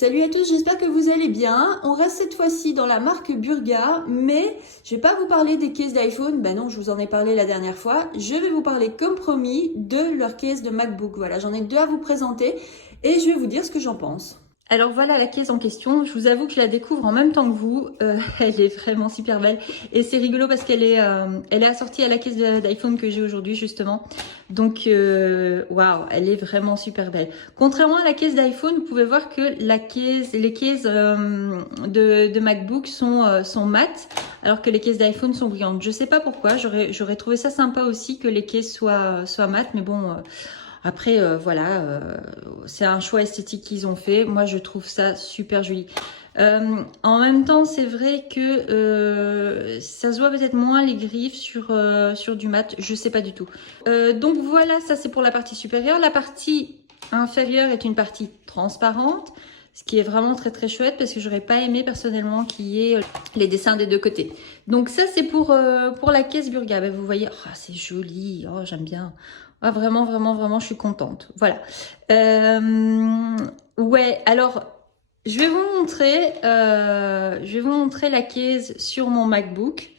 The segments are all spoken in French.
Salut à tous, j'espère que vous allez bien. On reste cette fois-ci dans la marque Burga, mais je vais pas vous parler des cases d'iPhone. Ben non, je vous en ai parlé la dernière fois. Je vais vous parler, comme promis, de leur case de MacBook. Voilà, j'en ai deux à vous présenter et je vais vous dire ce que j'en pense. Alors voilà la caisse en question, je vous avoue que je la découvre en même temps que vous, elle est vraiment super belle et c'est rigolo parce qu'elle est assortie à la caisse d'iPhone que j'ai aujourd'hui justement, donc waouh, elle est vraiment super belle. Contrairement à la caisse d'iPhone, vous pouvez voir que les caisses de MacBook sont mates alors que les caisses d'iPhone sont brillantes. Je sais pas pourquoi, j'aurais trouvé ça sympa aussi que les caisses soient mates, mais bon... Après, voilà, c'est un choix esthétique qu'ils ont fait. Moi, je trouve ça super joli. En même temps, c'est vrai que ça se voit peut-être moins les griffes sur du mat. Je sais pas du tout. Donc voilà, ça c'est pour la partie supérieure. La partie inférieure est une partie transparente, ce qui est vraiment très très chouette parce que j'aurais pas aimé personnellement qu'il y ait les dessins des deux côtés. Donc ça c'est pour la caisse Burga. Ben, vous voyez, oh, c'est joli, oh, j'aime bien. Ah, vraiment, vraiment, vraiment, je suis contente. Voilà. Ouais, alors, je vais vous montrer la case sur mon MacBook.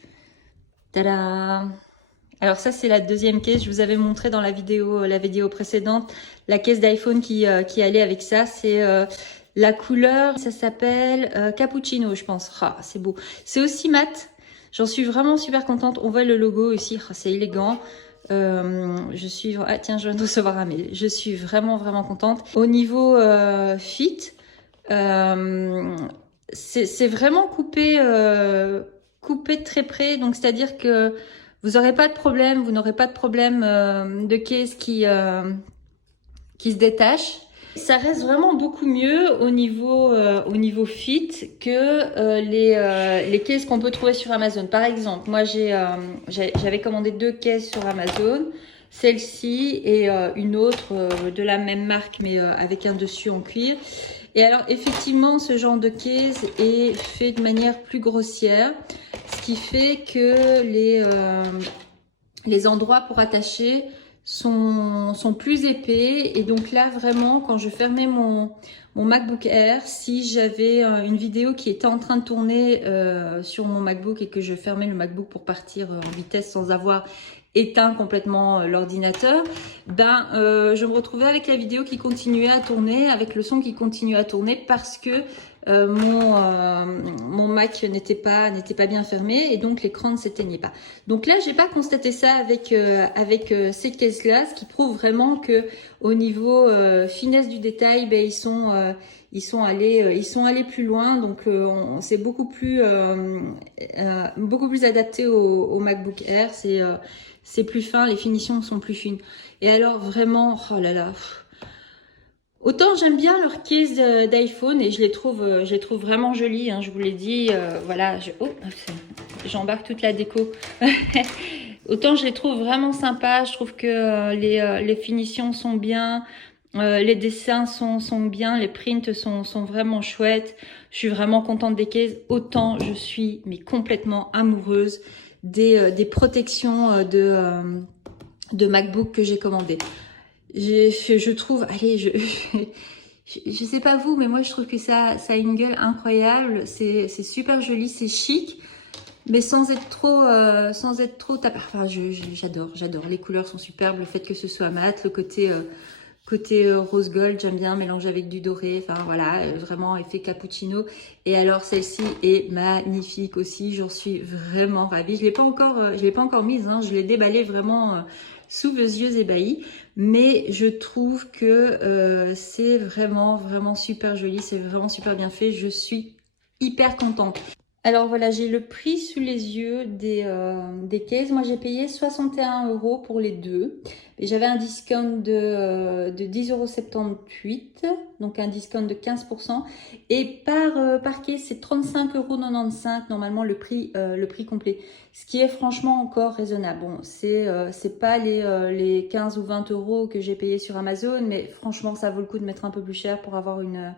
Tada! Alors ça, c'est la deuxième case. Je vous avais montré dans la vidéo précédente, la case d'iPhone qui allait avec ça. C'est la couleur, ça s'appelle Cappuccino, je pense. Ah, c'est beau. C'est aussi mat. J'en suis vraiment super contente. On voit le logo aussi. Ah, c'est élégant. Ah tiens, je viens de recevoir un mail. Je suis vraiment vraiment contente. Au niveau fit, c'est vraiment coupé de très près. Donc c'est-à-dire que vous n'aurez pas de problème, vous n'aurez pas de problème de case qui se détache. Ça reste vraiment beaucoup mieux au niveau fit que les cases qu'on peut trouver sur Amazon. Par exemple, moi j'avais commandé deux cases sur Amazon, celle-ci et une autre de la même marque mais avec un dessus en cuir. Et alors effectivement, ce genre de case est fait de manière plus grossière, ce qui fait que les endroits pour attacher sont plus épais. Et donc là, vraiment, quand je fermais mon MacBook Air, si j'avais une vidéo qui était en train de tourner sur mon MacBook et que je fermais le MacBook pour partir en vitesse sans avoir éteint complètement l'ordinateur, ben je me retrouvais avec la vidéo qui continuait à tourner, avec le son qui continuait à tourner parce que mon Mac n'était pas bien fermé et donc l'écran ne s'éteignait pas. Donc là, j'ai pas constaté ça avec ces cases-là, ce qui prouve vraiment que au niveau finesse du détail, ben ils sont allés plus loin. Donc c'est beaucoup plus adapté au MacBook Air. C'est plus fin, les finitions sont plus fines. Et alors vraiment, oh là là. Autant j'aime bien leur case d'iPhone et je les trouve vraiment jolies, hein, je vous l'ai dit, voilà, j'embarque toute la déco. Autant je les trouve vraiment sympas, je trouve que les finitions sont bien, les dessins sont bien, les prints sont vraiment chouettes. Je suis vraiment contente des cases. Autant je suis mais complètement amoureuse des protections de MacBook que j'ai commandées. Je trouve, allez, je sais pas vous, mais moi je trouve que ça a une gueule incroyable. C'est super joli, c'est chic, mais sans être trop tapard. Enfin, j'adore. Les couleurs sont superbes. Le fait que ce soit mat, le côté rose gold, j'aime bien mélanger avec du doré. Enfin voilà, vraiment effet cappuccino. Et alors celle-ci est magnifique aussi. J'en suis vraiment ravie. Je l'ai pas encore mise. Hein, je l'ai déballée vraiment sous vos yeux ébahis. Mais je trouve que c'est vraiment vraiment super joli. C'est vraiment super bien fait. Je suis hyper contente. Alors voilà, j'ai le prix sous les yeux des cases. Moi, j'ai payé 61 € pour les deux. Et j'avais un discount de 10,78 €, donc un discount de 15%. Et par case, c'est 35,95 € normalement le prix complet. Ce qui est franchement encore raisonnable. Bon, c'est pas les 15 ou 20 € que j'ai payé sur Amazon, mais franchement, ça vaut le coup de mettre un peu plus cher pour avoir une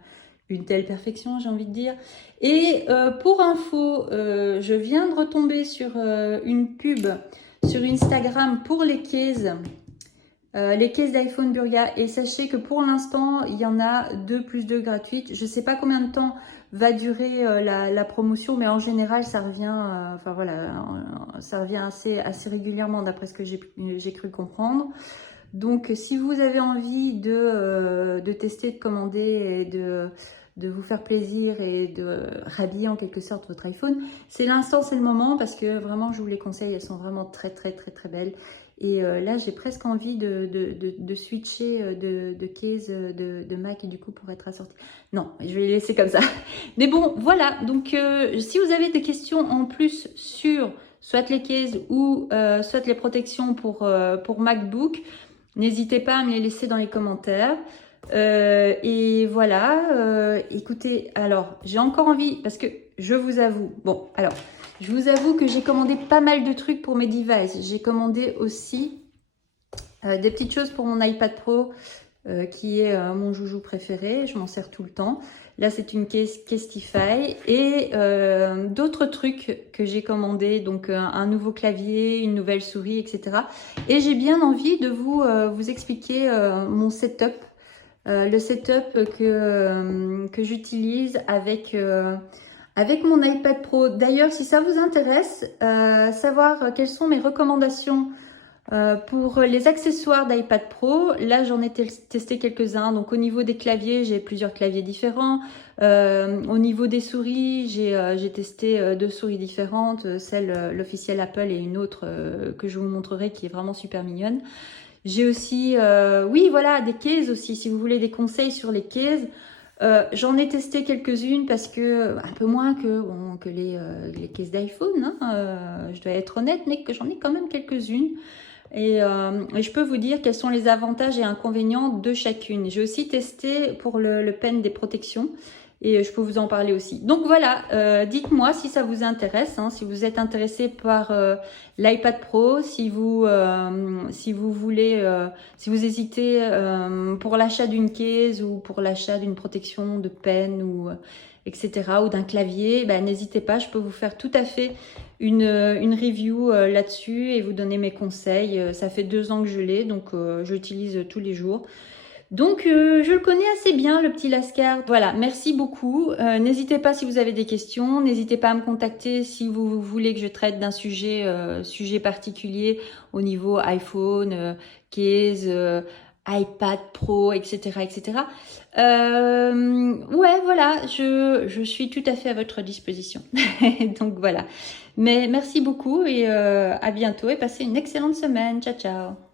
telle perfection, j'ai envie de dire. Et pour info, je viens de retomber sur une pub sur Instagram pour les cases les cases d'iPhone Burga. Et sachez que pour l'instant, il y en a 2 plus 2 gratuites. Je ne sais pas combien de temps va durer la promotion, mais en général, ça revient, enfin voilà, ça revient assez régulièrement d'après ce que j'ai cru comprendre. Donc, si vous avez envie de tester, de commander et de vous faire plaisir et de rhabiller en quelque sorte votre iPhone, c'est l'instant, c'est le moment parce que vraiment, je vous les conseille, elles sont vraiment très belles. Et là, j'ai presque envie de switcher de case de Mac et du coup pour être assorti. Non, je vais les laisser comme ça. Mais bon, voilà. Donc, si vous avez des questions en plus sur soit les cases ou soit les protections pour MacBook, n'hésitez pas à me les laisser dans les commentaires. Et voilà, écoutez, alors j'ai encore envie, parce que je vous avoue, bon, alors, je vous avoue que j'ai commandé pas mal de trucs pour mes devices. J'ai commandé aussi des petites choses pour mon iPad Pro, qui est mon joujou préféré, je m'en sers tout le temps. Là, c'est une Casetify et d'autres trucs que j'ai commandés, donc un nouveau clavier, une nouvelle souris, etc. Et j'ai bien envie de vous expliquer mon setup, le setup que j'utilise avec mon iPad Pro. D'ailleurs, si ça vous intéresse, savoir quelles sont mes recommandations pour les accessoires d'iPad Pro, là j'en ai testé quelques-uns. Donc au niveau des claviers, j'ai plusieurs claviers différents. Au niveau des souris, j'ai testé 2 souris différentes, celle l'officielle Apple et une autre que je vous montrerai qui est vraiment super mignonne. J'ai aussi, oui voilà, des cases aussi, si vous voulez des conseils sur les cases. J'en ai testé quelques-unes parce que, un peu moins que les cases d'iPhone, hein, je dois être honnête, mais que j'en ai quand même quelques-unes. Et je peux vous dire quels sont les avantages et inconvénients de chacune. J'ai aussi testé pour le pen des protections et je peux vous en parler aussi. Donc voilà, dites-moi si ça vous intéresse, hein, si vous êtes intéressé par l'iPad Pro, si vous voulez, si vous hésitez pour l'achat d'une case ou pour l'achat d'une protection de pen ou etc. ou d'un clavier, ben, n'hésitez pas, je peux vous faire tout à fait une review là-dessus et vous donner mes conseils. Ça fait 2 ans que je l'ai, donc j'utilise tous les jours. Donc je le connais assez bien, le petit Lascar. Voilà, merci beaucoup. N'hésitez pas si vous avez des questions, n'hésitez pas à me contacter si vous voulez que je traite d'un sujet particulier au niveau iPhone, case, iPad Pro, etc. etc. Ouais, voilà, je suis tout à fait à votre disposition. Donc voilà. Mais merci beaucoup et à bientôt et passez une excellente semaine. Ciao, ciao.